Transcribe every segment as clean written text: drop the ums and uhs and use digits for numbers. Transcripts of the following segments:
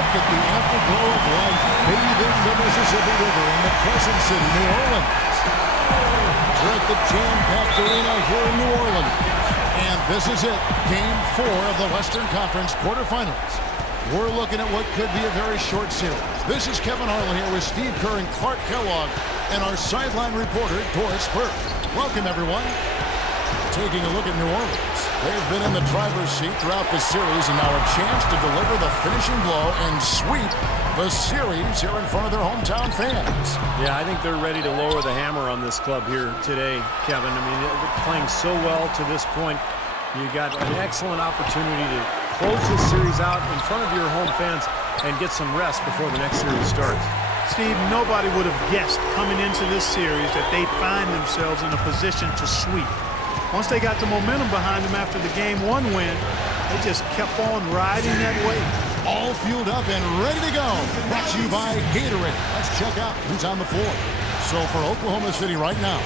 Look at the afterglow of light bathing the Mississippi River in the Crescent City, New Orleans. We're at the jam-packed arena here in New Orleans. And this is it, Game 4 of the Western Conference quarterfinals. We're looking at what could be a very short series. This is Kevin Harlan here with Steve Kerr and Clark Kellogg and our sideline reporter, Doris Burke. Welcome, everyone. Taking a look at New Orleans. They've been in the driver's seat throughout the series and now a chance to deliver the finishing blow and sweep the series here in front of their hometown fans. Yeah, I think they're ready to lower the hammer on this club here today, Kevin. I mean, they're playing so well to this point. You got an excellent opportunity to close this series out in front of your home fans and get some rest before the next series starts. Steve, nobody would have guessed coming into this series that they'd find themselves in a position to sweep. Once they got the momentum behind them after the Game 1 win, they just kept on riding that wave. All fueled up and ready to go. Brought to you by Gatorade. Let's check out who's on the floor. So for Oklahoma City right now,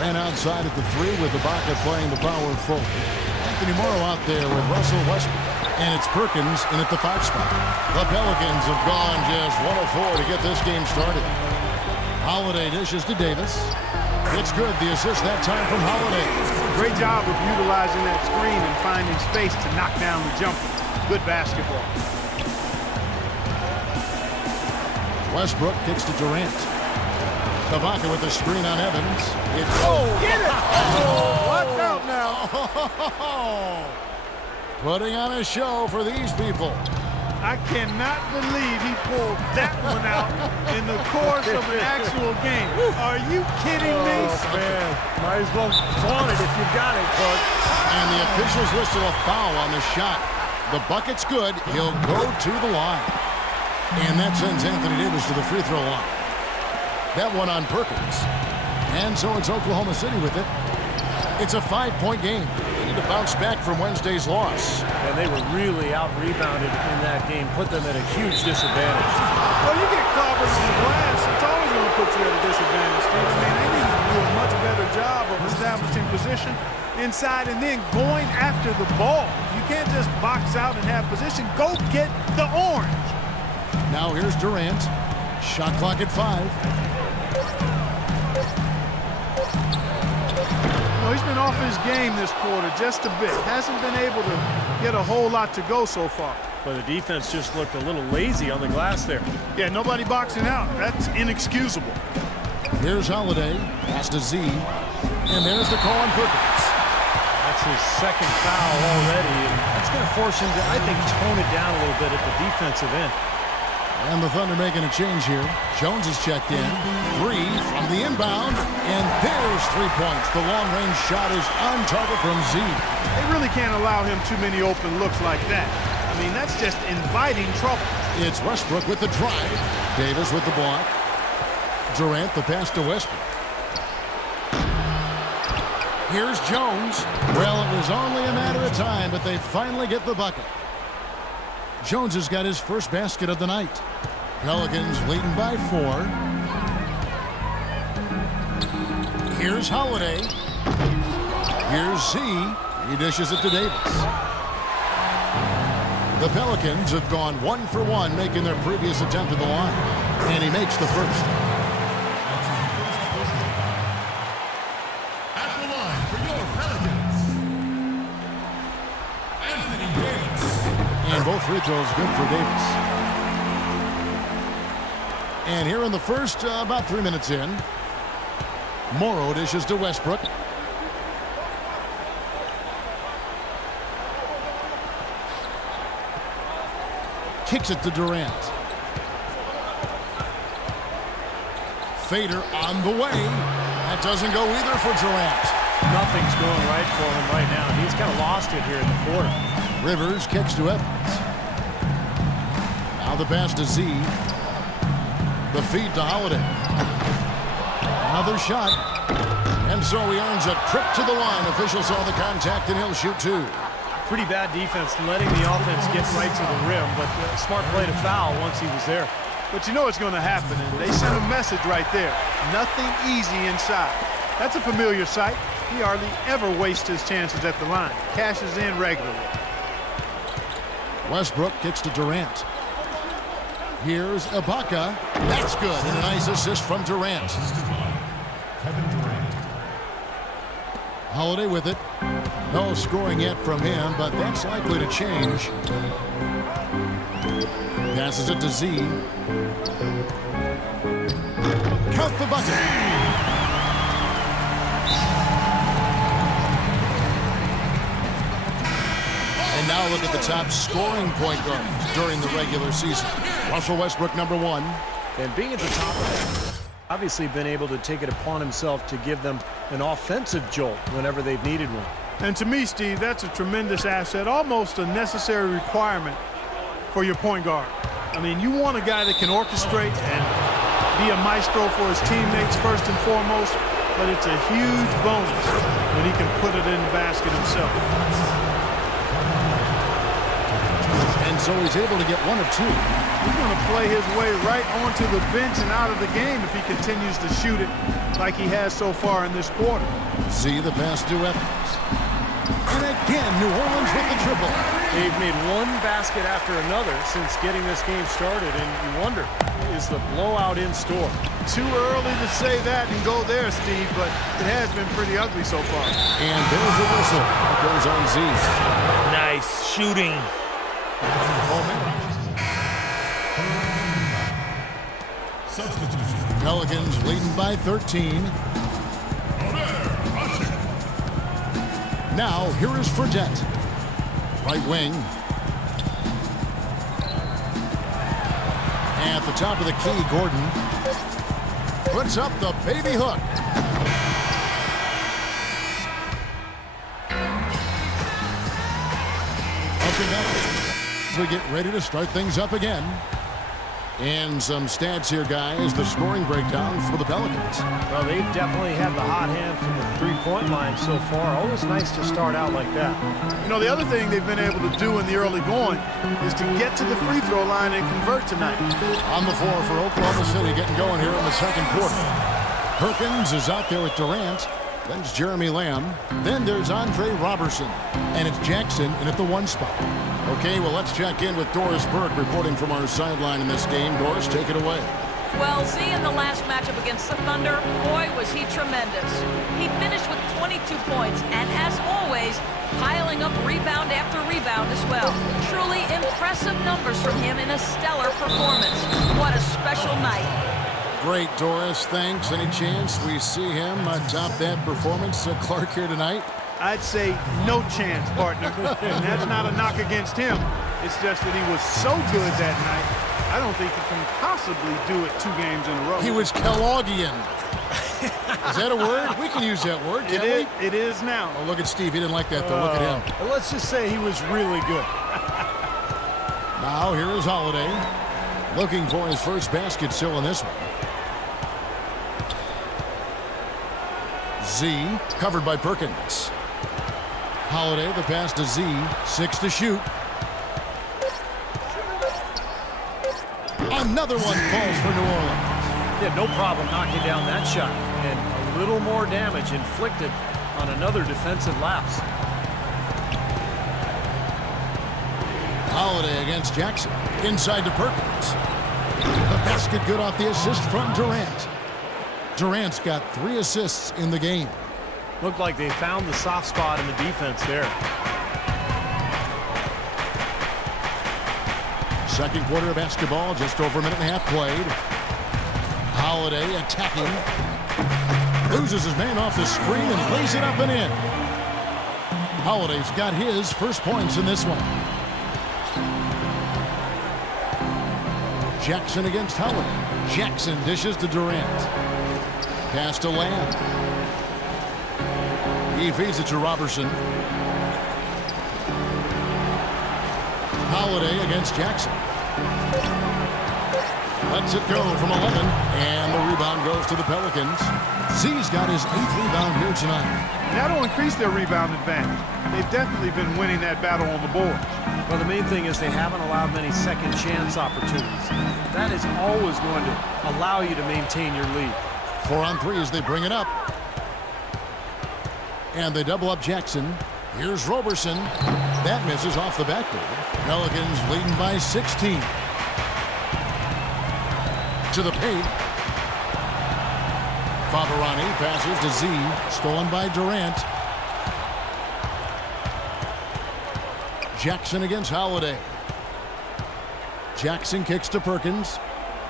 ran outside at the 3 with Ibaka playing the power forward. Anthony Morrow out there with Russell Westbrook. And it's Perkins in at the 5 spot. The Pelicans have gone just 1 of 4 to get this game started. Holiday dishes to Davis. It's good, the assist that time from Holiday. Great job of utilizing that screen and finding space to knock down the jumper. Good basketball. Westbrook kicks to Durant. Ibaka with the screen on Evans. It's Get it! Oh, watch out now. Putting on a show for these people. I cannot believe he pulled that one out in the course of an actual game. Are you kidding me? Oh, man. Might as well flaunt it if you got it, Clark. And the officials whistle a foul on the shot. The bucket's good. He'll go to the line. And that sends Anthony Davis to the free throw line. That one on Perkins. And so it's Oklahoma City with it. It's a 5-point game. They need to bounce back from Wednesday's loss. And they were really out-rebounded in that game, put them at a huge disadvantage. Well, you get clobbered on the glass, it's always going to put you at a disadvantage, Steve. I mean, they need to do a much better job of establishing position inside and then going after the ball. You can't just box out and have position. Go get the orange. Now here's Durant. Shot clock at 5. He's been off his game this quarter just a bit. Hasn't been able to get a whole lot to go so far. But the defense just looked a little lazy on the glass there. Yeah, nobody boxing out. That's inexcusable. Here's Holiday. Pass to Z. And there's the call on Perkins. That's his second foul already. And that's going to force him to, I think, tone it down a little bit at the defensive end. And the Thunder making a change here. Jones is checked in. 3 from the inbound. And there's 3 points. The long-range shot is on target from Z. They really can't allow him too many open looks like that. I mean, that's just inviting trouble. It's Westbrook with the drive. Davis with the block. Durant the pass to Westbrook. Here's Jones. Well, it was only a matter of time, but they finally get the bucket. Jones has got his first basket of the night. Pelicans leading by 4. Here's Holiday. Here's Z. He dishes it to Davis. The Pelicans have gone 1 for 1, making their previous attempt at the line. And he makes the first. At the line for your Pelicans, Anthony Davis. And both free throws good for Davis. And here in the first, about 3 minutes in, Morrow dishes to Westbrook. Kicks it to Durant. Fader on the way. That doesn't go either for Durant. Nothing's going right for him right now. He's kind of lost it here in the quarter. Rivers kicks to Evans. Now the pass to Z. The feed to Holiday. Another shot. And so he earns a trip to the line. Officials saw the contact and he'll shoot 2. Pretty bad defense letting the offense get right to the rim, but a smart play to foul once he was there. But you know what's going to happen, and they sent a message right there. Nothing easy inside. That's a familiar sight. He hardly ever wastes his chances at the line. Cashes in regularly. Westbrook kicks to Durant. Here's Ibaka. That's good. And a nice assist from Durant. Assisted by Kevin Durant. Holiday with it. No scoring yet from him, but that's likely to change. Passes it to Z. Count the bucket. And now look at the top scoring point guards during the regular season. Russell Westbrook, number 1. And being at the top of that, obviously been able to take it upon himself to give them an offensive jolt whenever they've needed one. And to me, Steve, that's a tremendous asset, almost a necessary requirement for your point guard. I mean, you want a guy that can orchestrate and be a maestro for his teammates first and foremost, but it's a huge bonus when he can put it in the basket himself. And so he's able to get 1 of 2. He's going to play his way right onto the bench and out of the game if he continues to shoot it like he has so far in this quarter. Z, the pass to Evans. And again, New Orleans with the triple. They've made one basket after another since getting this game started, and you wonder, is the blowout in store? Too early to say that and go there, Steve, but it has been pretty ugly so far. And there's the whistle. It goes on Z. Nice shooting. Substitution. Pelicans leading by 13. Now, here is Fredette. Right wing. At the top of the key, Gordon puts up the baby hook. Okay, now we get ready to start things up again. And some stats here, guys. The scoring breakdown for the Pelicans. Well, they've definitely had the hot hand from the three-point line so far. Always nice to start out like that. You know, the other thing they've been able to do in the early going is to get to the free throw line and convert tonight. On the floor for Oklahoma City, getting going here in the second quarter. Perkins is out there with Durant. Then it's Jeremy Lamb. Then there's Andre Robertson. And it's Jackson in at the 1 spot. Okay, well, let's check in with Doris Burke reporting from our sideline in this game. Doris, take it away. Well, Z in the last matchup against the Thunder, boy, was he tremendous. He finished with 22 points, and as always, piling up rebound after rebound as well. Truly impressive numbers from him in a stellar performance. What a special night. Great, Doris. Thanks. Any chance we see him top that performance at Clark here tonight? I'd say no chance, partner. And that's not a knock against him. It's just that he was so good that night, I don't think he can possibly do it 2 games in a row. He was Kellogghian. Is that a word? We can use that word, can't we? It is now. Oh, look at Steve. He didn't like that, though. Look at him. Let's just say he was really good. Now, here is Holiday. Looking for his first basket still in this one. Z, covered by Perkins. Holiday, the pass to Z. 6 to shoot. Another one falls for New Orleans. Yeah, no problem knocking down that shot. And a little more damage inflicted on another defensive lapse. Holiday against Jackson. Inside to Perkins. The basket good off the assist from Durant. Durant's got 3 assists in the game. Looked like they found the soft spot in the defense there. Second quarter of basketball, just over a minute and a half played. Holiday attacking. Loses his man off the screen and lays it up and in. Holiday's got his first points in this one. Jackson against Holiday. Jackson dishes to Durant. Pass to Lamb. He feeds it to Robertson. Holiday against Jackson. Lets it go from 11, and the rebound goes to the Pelicans. Z's got his 8th rebound here tonight. And that'll increase their rebound advantage. They've definitely been winning that battle on the board. Well, the main thing is they haven't allowed many second chance opportunities. That is always going to allow you to maintain your lead. 4 on 3 as they bring it up. And they double up Jackson. Here's Robertson. That misses off the backboard. Pelicans leading by 16. to the paint. Favarani passes to Z. Stolen by Durant. Jackson against Holiday. Jackson kicks to Perkins.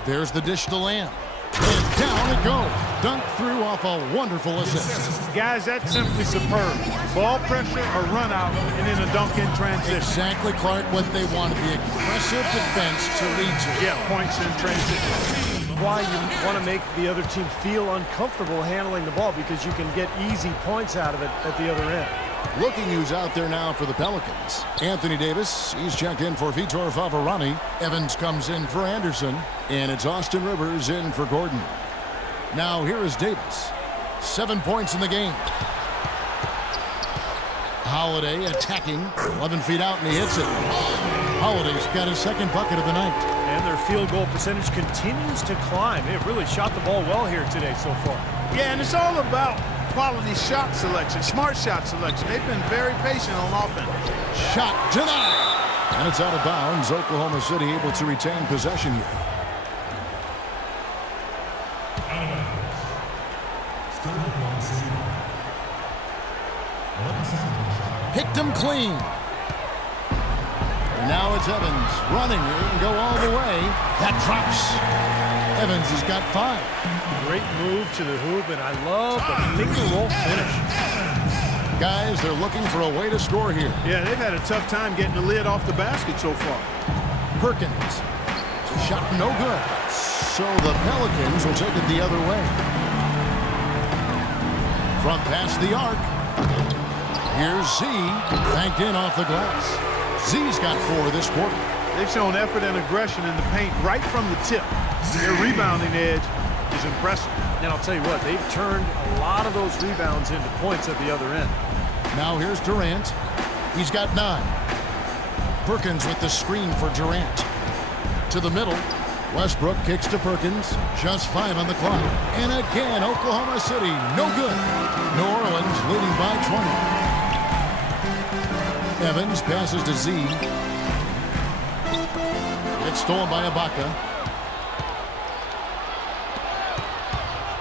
There's the dish to Lamb. And down it goes. Dunked through off a wonderful assist. Guys, that's simply superb. Ball pressure, a run out, and then a dunk in transition. Exactly, Clark, what they want to be aggressive defense to lead to. Yeah, points in transition. Why you want to make the other team feel uncomfortable handling the ball, because you can get easy points out of it at the other end. Looking who's out there now for the Pelicans. Anthony Davis, he's checked in for Vitor Favarani. Evans comes in for Anderson. And it's Austin Rivers in for Gordon. Now here is Davis. 7 points in the game. Holiday attacking. 11 feet out and he hits it. Holiday's got his second bucket of the night. And their field goal percentage continues to climb. They've really shot the ball well here today so far. Yeah, and it's all about quality shot selection, smart shot selection. They've been very patient on offense. Shot denied. And it's out of bounds. Oklahoma City able to retain possession here. Picked him clean. And now it's Evans running. He can go all the way. That drops. Evans has got 5. Great move to the hoop, and I love the finger roll finish. Guys, they're looking for a way to score here. Yeah, they've had a tough time getting the lid off the basket so far. Perkins. Shot no good. So the Pelicans will take it the other way. From past the arc. Here's Z. Banked in off the glass. Z's got 4 this quarter. They've shown effort and aggression in the paint right from the tip. Their rebounding edge is impressive. And I'll tell you what, they've turned a lot of those rebounds into points at the other end. Now here's Durant. He's got 9. Perkins with the screen for Durant. To the middle. Westbrook kicks to Perkins. Just 5 on the clock. And again, Oklahoma City, no good. New Orleans leading by 20. Evans passes to Z. It's stolen by Ibaka.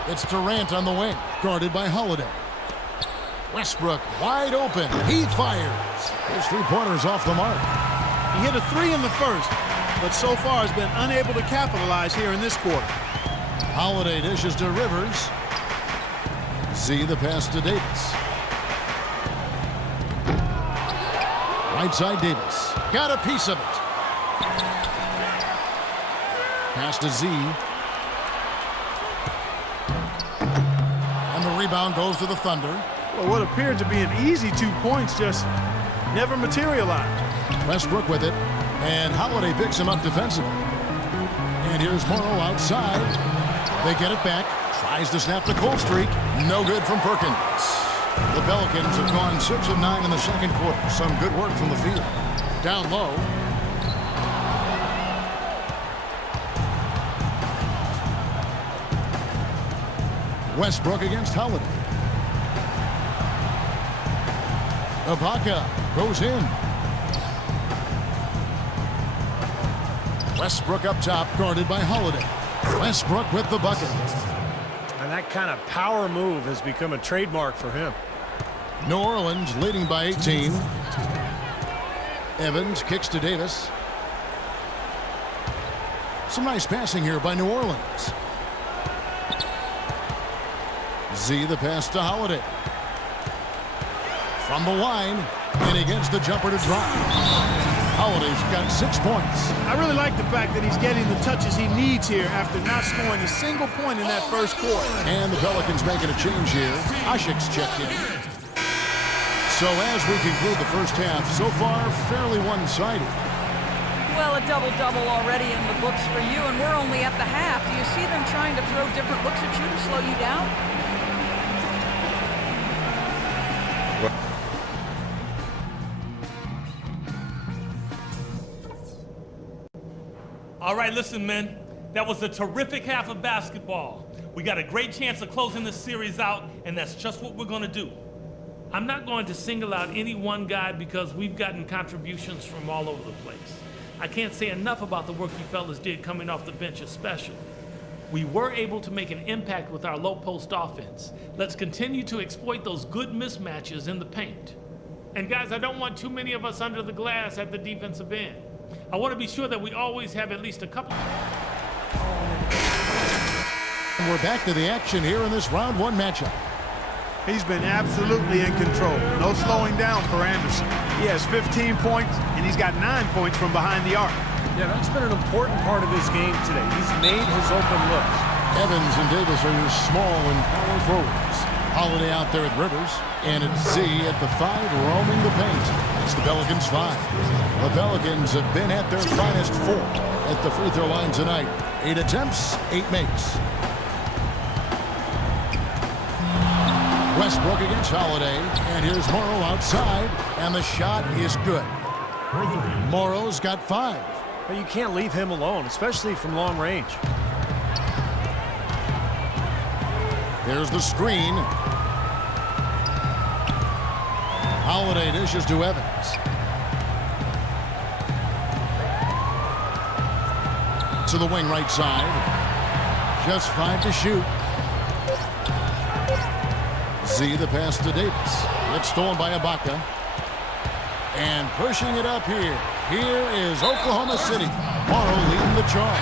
It's Durant on the wing, guarded by Holiday. Westbrook wide open. He fires. His 3-pointers off the mark. He hit a 3 in the first, but so far has been unable to capitalize here in this quarter. Holiday dishes to Rivers. Z the pass to Davis. Right side Davis. Got a piece of it. Pass to Z. And the rebound goes to the Thunder. Well, what appeared to be an easy 2 points just never materialized. Westbrook with it. And Holiday picks him up defensively. And here's Morrow outside. They get it back. Tries to snap the cold streak. No good from Perkins. The Pelicans have gone 6 of 9 in the second quarter. Some good work from the field. Down low. Westbrook against Holiday. Ibaka goes in. Westbrook up top, guarded by Holiday. Westbrook with the bucket. And that kind of power move has become a trademark for him. New Orleans leading by 18. Evans kicks to Davis. Some nice passing here by New Orleans. Z the pass to Holiday. From the line, and he gets the jumper to drop. Holiday's got 6 points. I really like the fact that he's getting the touches he needs here after not scoring a single point in that first quarter. And the Pelicans making a change here. Ashik's checked in. So as we conclude the first half, so far fairly one-sided. Well, a double-double already in the books for you, and we're only at the half. Do you see them trying to throw different looks at you to slow you down? All right, listen, men. That was a terrific half of basketball. We got a great chance of closing this series out, and that's just what we're going to do. I'm not going to single out any one guy because we've gotten contributions from all over the place. I can't say enough about the work you fellas did coming off the bench especially. We were able to make an impact with our low post offense. Let's continue to exploit those good mismatches in the paint. And guys, I don't want too many of us under the glass at the defensive end. I want to be sure that we always have at least a couple. And we're back to the action here in this round one matchup. He's been absolutely in control. No slowing down for Anderson. He has 15 points, and he's got 9 points from behind the arc. Yeah, that's been an important part of his game today. He's made his open looks. Evans and Davis are your small and power forwards. Holiday out there with Rivers, and it's Z at the 5 roaming the paint. It's the Pelicans 5. The Pelicans have been at their finest 4 at the free throw line tonight. 8 attempts, 8 makes. Westbrook against Holiday, and here's Morrow outside, and the shot is good. Morrow's got 5. But you can't leave him alone, especially from long range. Here's the screen. Holiday dishes to Evans. To the wing right side. Just 5 to shoot. Z the pass to Davis. It's stolen by Ibaka. And pushing it up here. Here is Oklahoma City. Morrow leading the charge.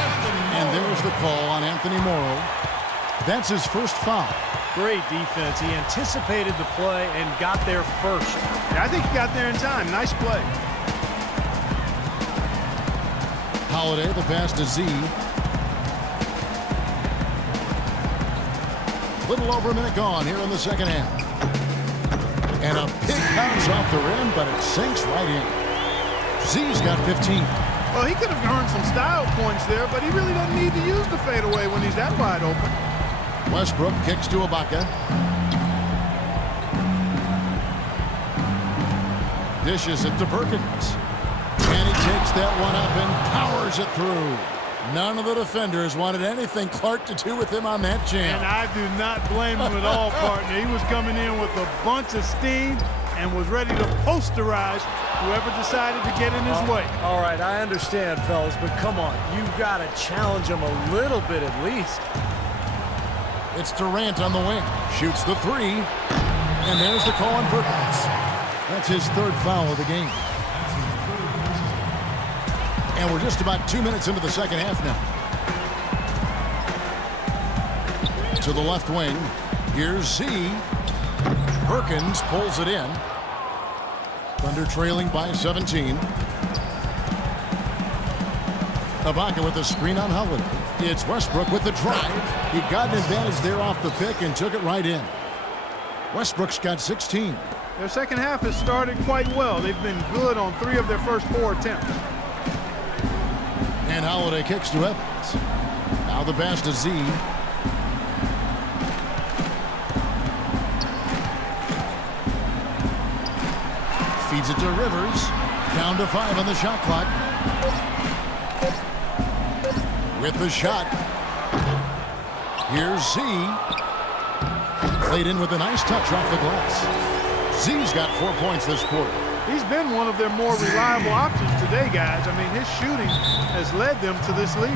And there's the call on Anthony Morrow. That's his first foul. Great defense. He anticipated the play and got there first. Yeah, I think he got there in time. Nice play. Holiday, the pass to Z. Little over a minute gone here in the second half. And a big bounce off the rim, but it sinks right in. Z's got 15. Well, he could have earned some style points there, but he really doesn't need to use the fadeaway when he's that wide open. Westbrook kicks to Ibaka. Dishes it to Perkins. And he takes that one up and powers it through. None of the defenders wanted anything Clark to do with him on that jam. And I do not blame him at all, partner. He was coming in with a bunch of steam and was ready to posterize whoever decided to get in his way. All right, I understand, fellas, but come on. You've got to challenge him a little bit at least. It's Durant on the wing. Shoots the 3. And there's the call on Perkins. That's his 3rd foul of the game. And we're just about 2 minutes into the second half now. To the left wing. Here's Z. Perkins pulls it in. Thunder trailing by 17. Ibaka with the screen on Holiday. It's Westbrook with the drive. He got an advantage there off the pick and took it right in. Westbrook's got 16. Their second half has started quite well. They've been good on 3 of their first 4 attempts. And Holiday kicks to Evans. Now the pass to Z. Feeds it to Rivers. Down to 5 on the shot clock. With the shot. Here's Z. Played in with a nice touch off the glass. Z's got 4 points this quarter. He's been one of their more reliable options today, guys. I mean, his shooting has led them to this lead.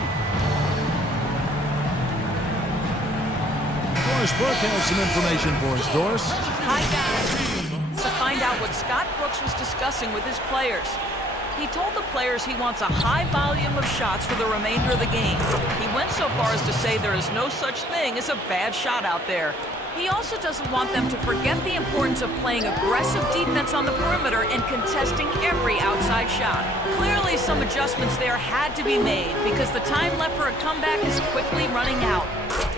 Doris Burke has some information for us. Doris? Hi, guys. To find out what Scott Brooks was discussing with his players. He told the players he wants a high volume of shots for the remainder of the game. He went so far as to say there is no such thing as a bad shot out there. He also doesn't want them to forget the importance of playing aggressive defense on the perimeter and contesting every outside shot. Clearly, some adjustments there had to be made because the time left for a comeback is quickly running out.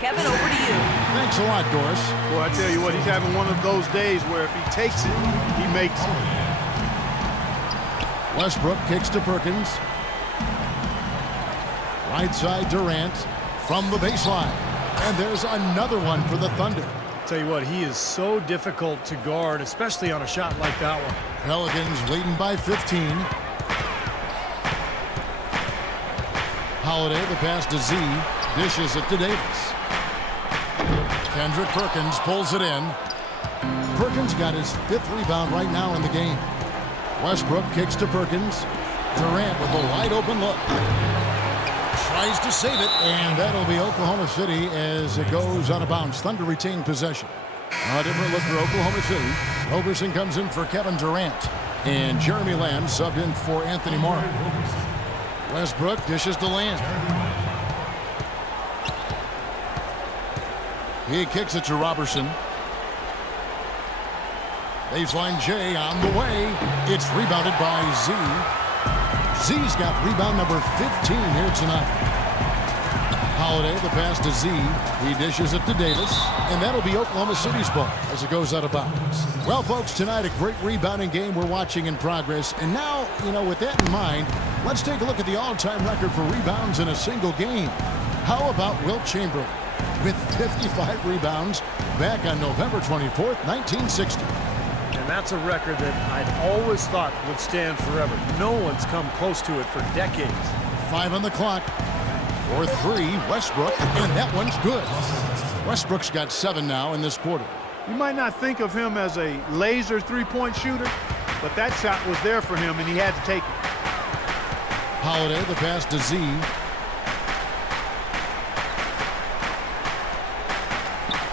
Kevin, over to you. Thanks a lot, Doris. Well, I tell you what, he's having one of those days where if he takes it, he makes it. Westbrook kicks to Perkins. Right side Durant from the baseline. And there's another one for the Thunder. Tell you what, he is so difficult to guard, especially on a shot like that one. Pelicans leading by 15. Holiday, the pass to Z. Dishes it to Davis. Kendrick Perkins pulls it in. Perkins got his 5th rebound right now in the game. Westbrook kicks to Perkins. Durant with a wide open look. tries to save it, and that'll be Oklahoma City as it goes out of bounds. Thunder retain possession. A different look for Oklahoma City. Roberson comes in for Kevin Durant, and Jeremy Lamb subbed in for Anthony Morrow. Westbrook dishes to Lamb. He kicks it to Robertson. Baseline J on the way. It's rebounded by Z. Z's got rebound number 15 here tonight. Holiday, the pass to Z. He dishes it to Davis, and that'll be Oklahoma City's ball as it goes out of bounds. Well, folks, tonight a great rebounding game we're watching in progress. And now, with that in mind, let's take a look at the all-time record for rebounds in a single game. How about Wilt Chamberlain with 55 rebounds back on November 24th, 1960. And that's a record that I'd always thought would stand forever. No one's come close to it for decades. 5 on the clock. For 3, Westbrook, and that one's good. Westbrook's got 7 now in this quarter. You might not think of him as a laser three-point shooter, but that shot was there for him, and he had to take it. Holiday, the pass to Z.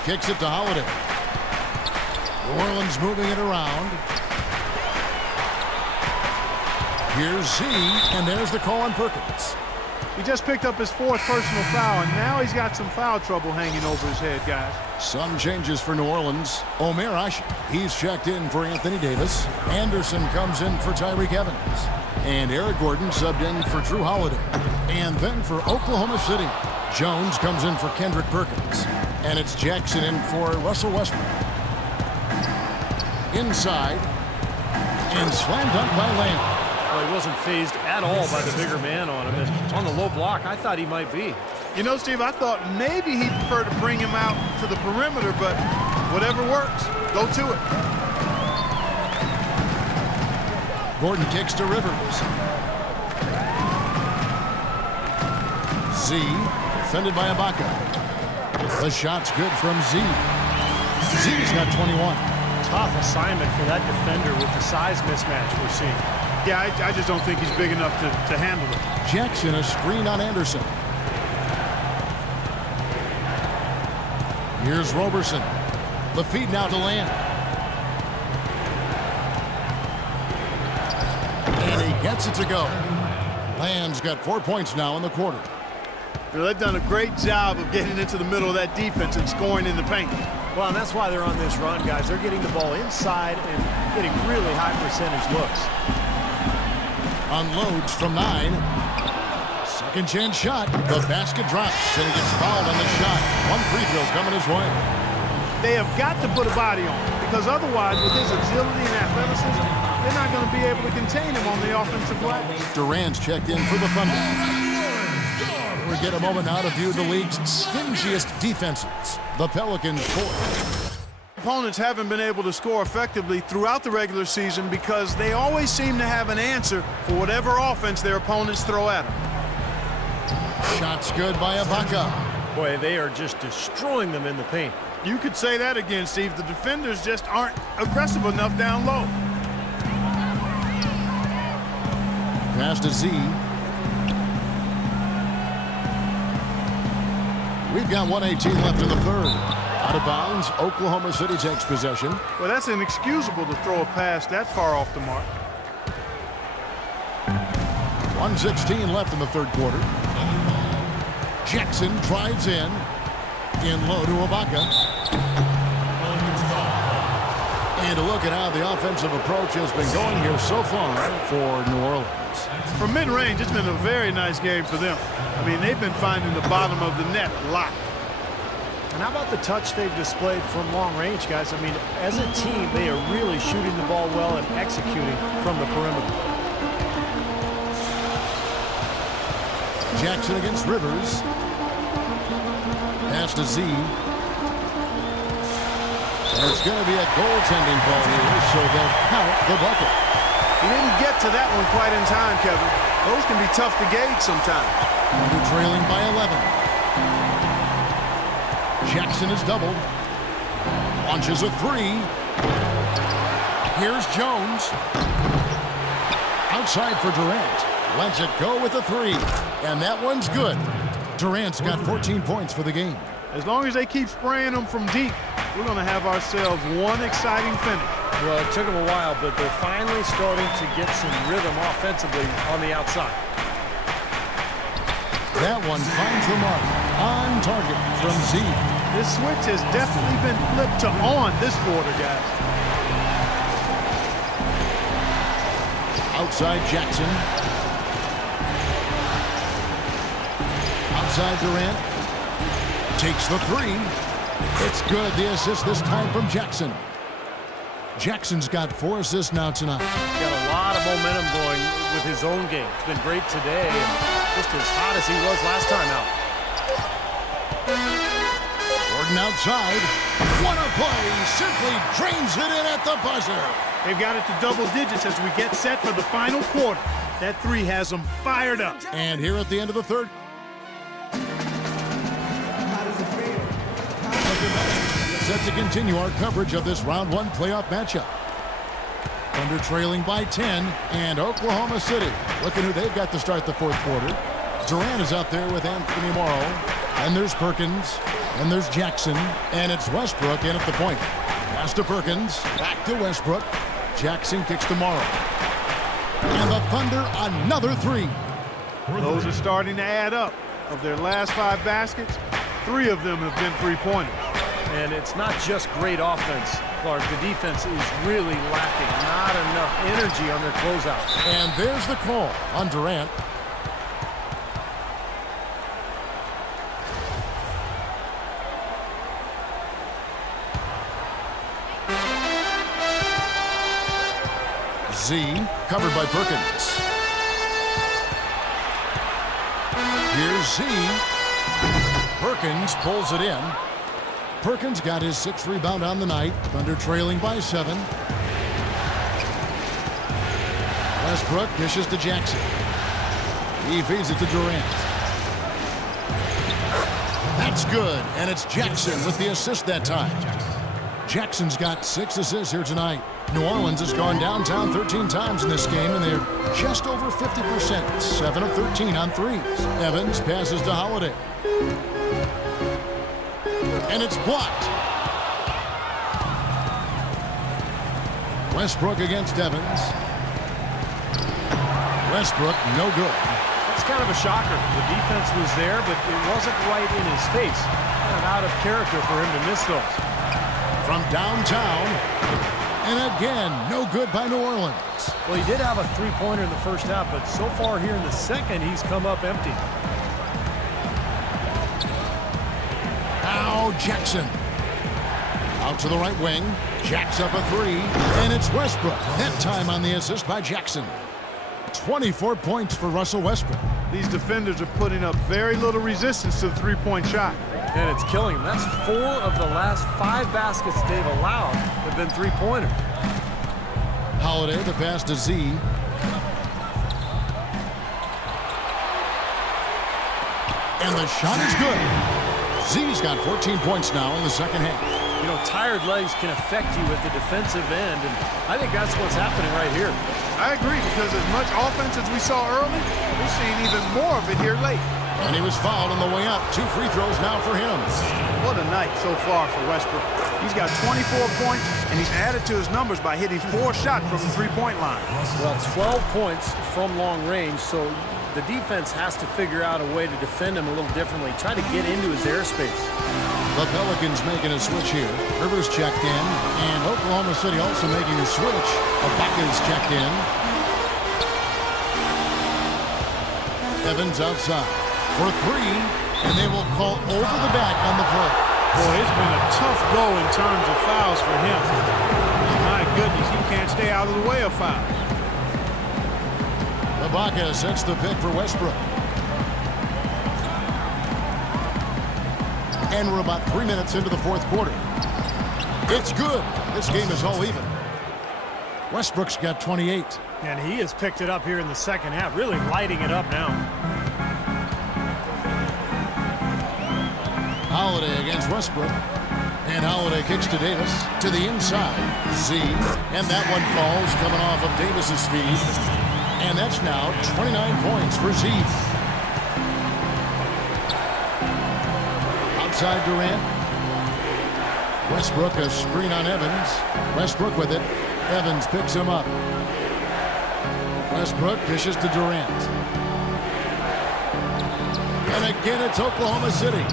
Kicks it to Holiday. New Orleans moving it around. Here's Z, and there's the call on Perkins. He just picked up his 4th personal foul, and now he's got some foul trouble hanging over his head, guys. Some changes for New Orleans. Omer Ashe, he's checked in for Anthony Davis. Anderson comes in for Tyreke Evans. And Eric Gordon subbed in for Drew Holiday. And then for Oklahoma City, Jones comes in for Kendrick Perkins. And it's Jackson in for Russell Westbrook. Inside. And slam dunk by Lamb. Well, he wasn't phased at all by the bigger man on him. And on the low block, I thought he might be. Steve, I thought maybe he'd prefer to bring him out to the perimeter, but whatever works, go to it. Gordon kicks to Rivers. Z, defended by Ibaka. The shot's good from Z. Z's got 21. Tough assignment for that defender with the size mismatch we're seeing. Yeah, I just don't think he's big enough to handle it. Jackson, a screen on Anderson. Here's Roberson. The feed now to Lamb. And he gets it to go. Lamb's got 4 points now in the quarter. They've done a great job of getting into the middle of that defense and scoring in the paint. Well, and that's why they're on this run, guys. They're getting the ball inside and getting really high percentage looks. Unloads from 9. Second chance shot. The basket drops, and he gets fouled on the shot. One free throw coming his way. They have got to put a body on him, because otherwise, with his agility and athleticism, they're not going to be able to contain him on the offensive glass. Durant's checked in for the Thunder. We get a moment now to view the league's stingiest defenses. The Pelicans 4. Opponents haven't been able to score effectively throughout the regular season because they always seem to have an answer for whatever offense their opponents throw at them. Shots good by Ibaka. Boy, they are just destroying them in the paint. You could say that again, Steve. The defenders just aren't aggressive enough down low. Pass to Z. We've got 1:18 left in the third. Out of bounds, Oklahoma City takes possession. Well, that's inexcusable to throw a pass that far off the mark. 1:16 left in the third quarter. Jackson drives in low to Ibaka. And a look at how the offensive approach has been going here so far for New Orleans. From mid-range, it's been a very nice game for them. I mean, they've been finding the bottom of the net a lot. And how about the touch they've displayed from long range, guys? I mean, as a team, they are really shooting the ball well and executing from the perimeter. Jackson against Rivers. Pass to Z. And it's going to be a goaltending call here, so they'll count the bucket. He didn't get to that one quite in time, Kevin. Those can be tough to gauge sometimes. They're trailing by 11. Jackson is doubled. Launches a 3. Here's Jones. Outside for Durant. Lets it go with a 3. And that one's good. Durant's got 14 points for the game. As long as they keep spraying them from deep, we're going to have ourselves one exciting finish. Well, it took them a while, but they're finally starting to get some rhythm offensively on the outside. That one finds the mark. On target from Z. This switch has definitely been flipped to on this quarter, guys. Outside Jackson. Outside Durant. Takes the three. It's good. The assist this time from Jackson. Jackson's got 4 assists now tonight. Got a lot of momentum going with his own game. It's been great today and just as hot as he was last time out. Gordon outside. What a play. Simply drains it in at the buzzer. They've got it to double digits as we get set for the final quarter. That three has them fired up. And here at the end of the third. Set to continue our coverage of this round 1 playoff matchup. Thunder trailing by 10, and Oklahoma City looking who they've got to start the fourth quarter. Durant is out there with Anthony Morrow, and there's Perkins, and there's Jackson, and it's Westbrook in at the point. Pass to Perkins, back to Westbrook. Jackson kicks to Morrow. And the Thunder another three. Those are starting to add up. Of their last 5 baskets, 3 of them have been three-pointers. And it's not just great offense, Clark. The defense is really lacking. Not enough energy on their closeouts. And there's the call on Durant. Z, covered by Perkins. Here's Z. Perkins pulls it in. Perkins got his 6th rebound on the night. Thunder trailing by 7. Westbrook dishes to Jackson. He feeds it to Durant. That's good, and it's Jackson with the assist that time. Jackson's got 6 assists here tonight. New Orleans has gone downtown 13 times in this game, and they're just over 50%. 7 of 13 on threes. Evans passes to Holiday. And it's blocked. Westbrook against Evans. Westbrook, no good. That's kind of a shocker. The defense was there, but it wasn't right in his face. Kind of out of character for him to miss those. From downtown, and again, no good by New Orleans. Well, he did have a three-pointer in the first half, but so far here in the second, he's come up empty. Now Jackson. Out to the right wing. Jacks up a 3, and it's Westbrook. That time on the assist by Jackson. 24 points for Russell Westbrook. These defenders are putting up very little resistance to the three-point shot. And it's killing them. That's 4 of the last 5 baskets they've allowed have been three-pointers. Holiday, the pass to Z. And the shot is good. Z's got 14 points now in the second half. You know, tired legs can affect you at the defensive end, and I think that's what's happening right here. I agree, because as much offense as we saw early, we're seeing even more of it here late. And he was fouled on the way up. 2 free throws now for him. What a night so far for Westbrook. He's got 24 points, and he's added to his numbers by hitting 4 shots from the three-point line. Well, 12 points from long range, so the defense has to figure out a way to defend him a little differently, try to get into his airspace. The Pelicans making a switch here. Rivers checked in, and Oklahoma City also making a switch. Ibaka's checked in. Evans outside for 3, and they will call over the back on the play. Boy, it's been a tough go in terms of fouls for him. My goodness, he can't stay out of the way of fouls. Ibaka sets the pick for Westbrook. And we're about 3 minutes into the fourth quarter. It's good. This game is all even. Westbrook's got 28. And he has picked it up here in the second half, really lighting it up now. Holiday against Westbrook. And Holiday kicks to Davis. To the inside. Z. And that one falls coming off of Davis's feed. And that's now 29 points for Z. Outside Durant. Westbrook, a screen on Evans. Westbrook with it. Evans picks him up. Westbrook dishes to Durant. And again, it's Oklahoma City.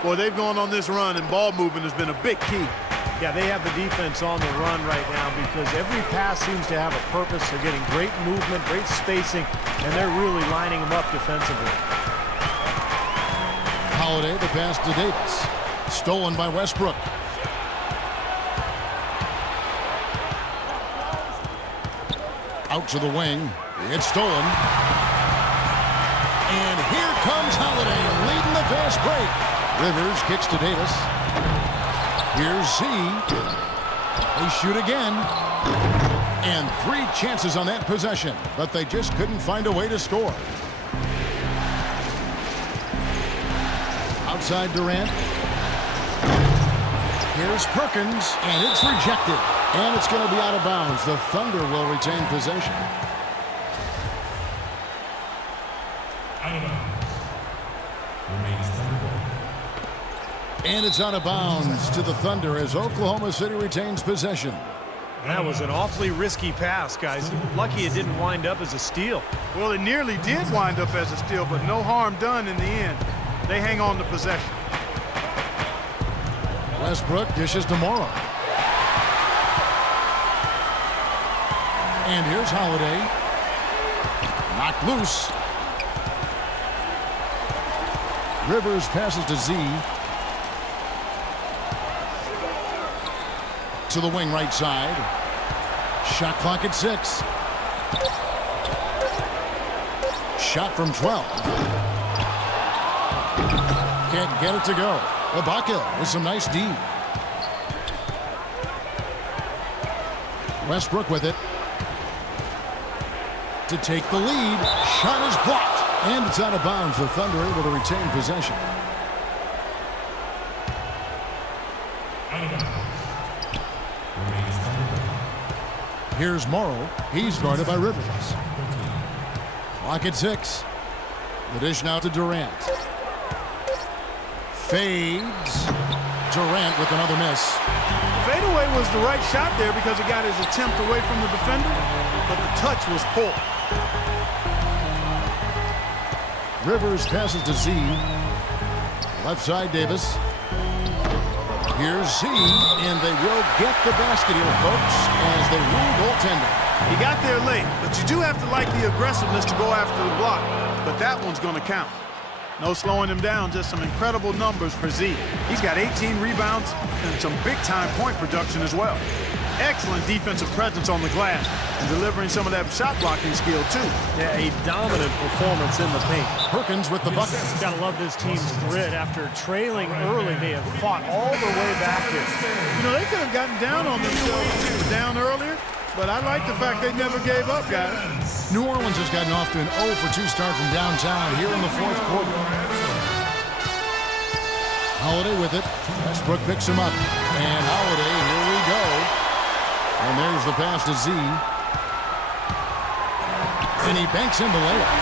Boy, they've gone on this run, and ball movement has been a big key. Yeah, they have the defense on the run right now because every pass seems to have a purpose. They're getting great movement, great spacing, and they're really lining them up defensively. Holiday, the pass to Davis. Stolen by Westbrook. Out to the wing. It's stolen. And here comes Holiday leading the fast break. Rivers kicks to Davis. Here's Z. They shoot again. And 3 chances on that possession, but they just couldn't find a way to score. Outside Durant. Here's Perkins, and it's rejected. And it's going to be out of bounds. The Thunder will retain possession. Out of bounds. Remains Thunder ball. And it's out of bounds to the Thunder as Oklahoma City retains possession. That was an awfully risky pass, guys. Lucky it didn't wind up as a steal. Well, it nearly did wind up as a steal, but no harm done in the end. They hang on to possession. Westbrook dishes to Morrow. And here's Holiday. Knocked loose. Rivers passes to Z. To the wing right side. Shot clock at 6. Shot from 12. Can't get it to go. Ibaka with some nice D. Westbrook with it. To take the lead. Shot is blocked. And it's out of bounds. The Thunder able to retain possession. Out of bounds. Remains Thunder ball. Here's Morrow. He's guarded by Rivers. Clock at 6. The dish now to Durant. Fades. Durant with another miss. Fadeaway was the right shot there because it got his attempt away from the defender, but the touch was poor. Rivers passes to Z. Left side, Davis. Here's Z, and they will get the basket here, folks, as they rule goaltender. He got there late, but you do have to like the aggressiveness to go after the block. But that one's going to count. No slowing him down, just some incredible numbers for Z. He's got 18 rebounds and some big-time point production as well. Excellent defensive presence on the glass and delivering some of that shot blocking skill, too. Yeah, a dominant performance in the paint. Perkins with the bucket. Gotta love this team's grit. After trailing early, they have fought all the way back here. You know, they could have gotten down on themselves down earlier, but I like the fact they never gave up, guys. New Orleans has gotten off to an 0-for-2 start from downtown here in the fourth quarter. Holiday with it. Westbrook picks him up. And Holiday, here we go. And there's the pass to Z. And he banks in the layup.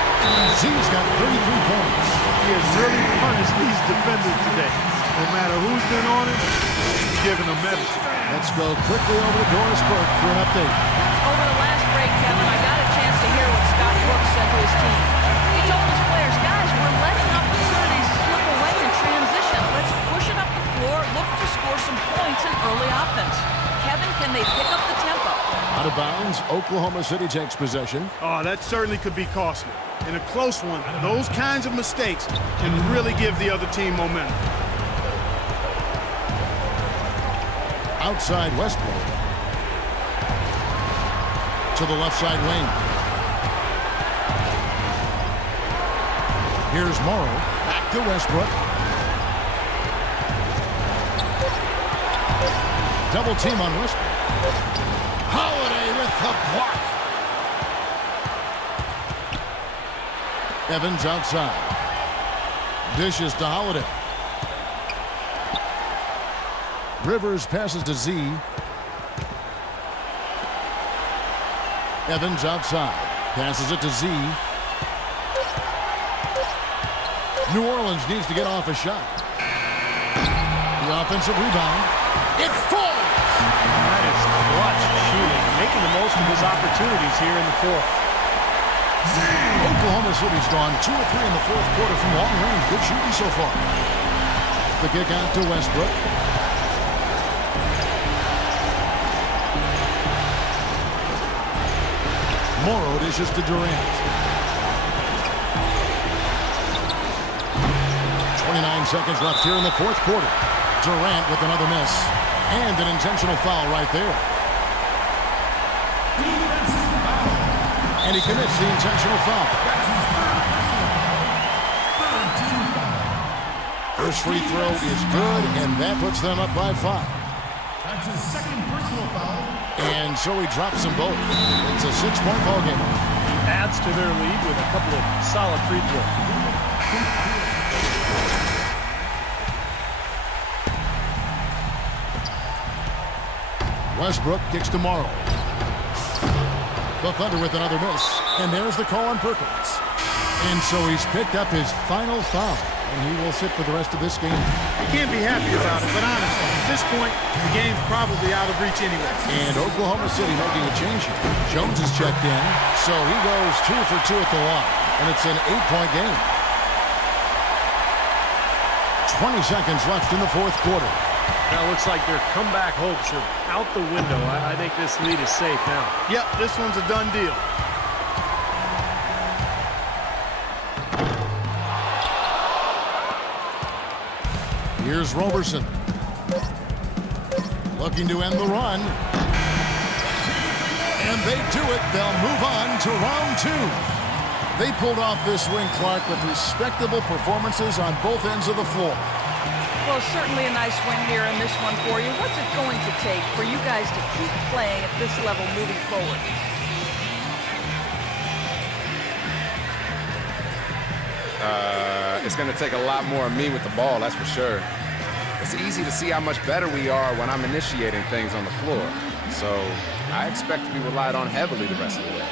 Z's got 33 points. He has really punished these defenders today. No matter who's been on him, he's giving them medicine. Let's go quickly over to Doris Burke for an update. Over the last break, Kevin, I got a chance to hear what Scott Brooks said to his team. He told his players, guys, we're letting opportunities slip away in transition. Let's push it up the floor, look to score some points in early offense. Kevin, can they pick up the tempo? Out of bounds, Oklahoma City takes possession. Oh, that certainly could be costly. In a close one, those kinds of mistakes can really give the other team momentum. Outside Westbrook. To the left side wing. Here's Morrow. Back to Westbrook. Double team on Westbrook. Holiday with the block. Evans outside. Dishes to Holiday. Rivers passes to Z. Evans outside. Passes it to Z. New Orleans needs to get off a shot. offensive rebound. It falls! That is clutch shooting, making the most of his opportunities here in the fourth. Oklahoma City's gone 2 of 3 in the fourth quarter from long range. Good shooting so far. The kick out to Westbrook. Morrow dishes to Durant. 29 seconds left here in the fourth quarter. Durant with another miss. And an intentional foul right there. And he commits the intentional foul. First free throw is good, and that puts them up by 5. That's his second personal foul. And so he drops them both. It's a 6-point ball game. Adds to their lead with a couple of solid free throws. Westbrook kicks to Morrow. The Thunder with another miss. And there's the call on Perkins. And so he's picked up his final foul. And he will sit for the rest of this game. You can't be happy about it, but honestly, at this point, the game's probably out of reach anyway. And Oklahoma City making a change here. Jones is checked in, so he goes 2 for 2 at the line. And it's an 8-point game. 20 seconds left in the fourth quarter. Now it looks like their comeback hopes are out the window. I think this lead is safe now. Yep, this one's a done deal. Here's Roberson. Looking to end the run. And they do it. They'll move on to round 2. They pulled off this win, Clark, with respectable performances on both ends of the floor. Well, certainly a nice win here in this one for you. What's it going to take for you guys to keep playing at this level moving forward? It's going to take a lot more of me with the ball, that's for sure. It's easy to see how much better we are when I'm initiating things on the floor. So I expect to be relied on heavily the rest of the way.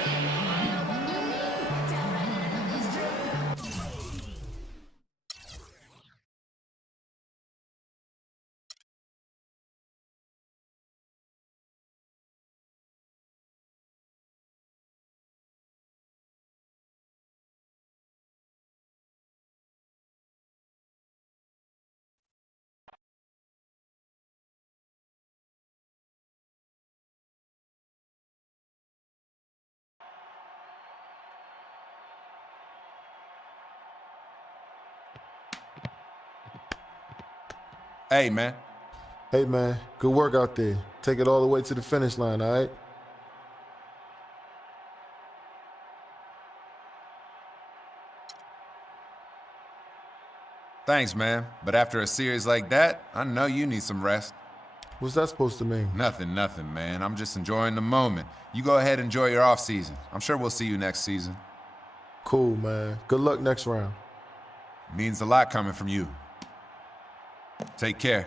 Hey, man. Hey, man. Good work out there. Take it all the way to the finish line, all right? Thanks, man. But after a series like that, I know you need some rest. What's that supposed to mean? Nothing, man. I'm just enjoying the moment. You go ahead and enjoy your off season. I'm sure we'll see you next season. Cool, man. Good luck next round. Means a lot coming from you. Take care.